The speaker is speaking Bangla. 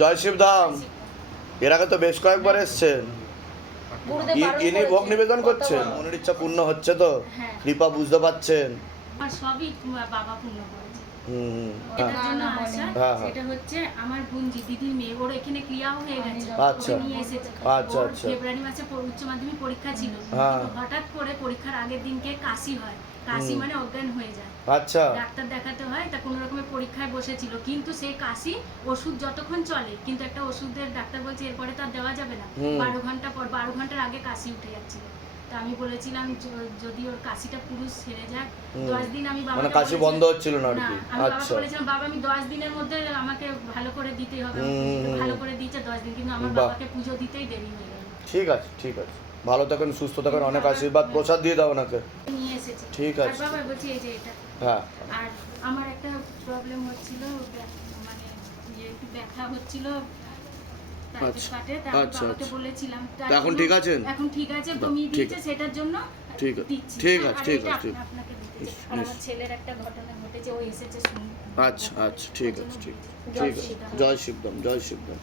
জয় শিবধাম। এর আগে তো বেশ কয়েকবার এসছেন। ইনি ভোগ নিবেদন করছেন, মনের ইচ্ছা পূর্ণ হচ্ছে তো? হ্যাঁ। কৃপা বুঝতে পারছেন? আর সবই বাবা পূর্ণ করেছে। হুম। এটার জন্য আসা, হ্যাঁ। সেটা হচ্ছে আমার বোনজি দিদির মেয়ে, ওর এখানে ক্রিয়াও হয়ে গেছে, আচ্ছা। ওকে নিয়ে এসেছে। আচ্ছা, ওর আচ্ছা। ফেব্রুয়ারি মাসে উচ্চ মাধ্যমিক পরীক্ষা ছিল, হ্যাঁ। কিন্তু হঠাৎ করে পরীক্ষার আগের দিনকে কাশি হয়, কাশি মানে অজ্ঞান হয়ে যায়। আচ্ছা। ডাক্তার দেখাতে হয়, তা কোনো রকমের পরীক্ষায় বসেছিল, কিন্তু সেই কাশি ওষুধ যতক্ষণ চলে, কিন্তু একটা ওষুধের ডাক্তার বলছে এরপরে তার দেওয়া যাবে না, 12 ঘন্টা পর, 12 ঘন্টার আগে কাশি উঠে যাচ্ছিল। তা আমি বলেছিলাম যদি ওর কাশিটা পুরো সেরে যায়, 10 দিন আমি বাবাকে মানে কাশি বন্ধ হচ্ছিল না আর কি? আমি বাবাকে আচ্ছা। বলেছিলাম বাবা আমি 10 দিনের মধ্যে আমাকে ভালো করে দিতে হবে, ভালো করে দিয়েছে 10 দিন, কিন্তু আমার বাহ। বাবাকে পুজো দিতেই দেরি হয়ে গেল। ঠিক আছে, ঠিক আছে। ভালো থাকেন, সুস্থ থাকেন, অনেক আশীর্বাদ, প্রসাদ দিয়ে দাও ওনাকে। নিয়ে এসেছি। ঠিক আর আছে। বাবা বলছি এই যে এটা। হ্যাঁ। আর আমার একটা প্রবলেম হচ্ছিল, মানে একটু ব্যথা হচ্ছিল আচ্ছা, পাটে, তা আচ্ছা, বাবাকে আচ্ছা। বলেছিলাম, তা এখন ঠিক আছেন? এখন ঠিক আছে, বমি ঠিক দিয়েছে, আছে। সেটার জন্য ঠিক আছে, দিচ্ছি। ঠিক হ্যাঁ, আছে, আর ঠিক এটা আছে, ঠিক আপনাকে দিতে চাই। ইস, আর ইস। আমার ছেলের একটা ঘটনা ঘটেছে, ও এসেছে শুনুন। আচ্ছা, আচ্ছা, ঠিক আছে, ঠিক আছে, জয় ঠিক আছে। শ্রীরাম। জয় শিবধাম, জয় শিবধাম।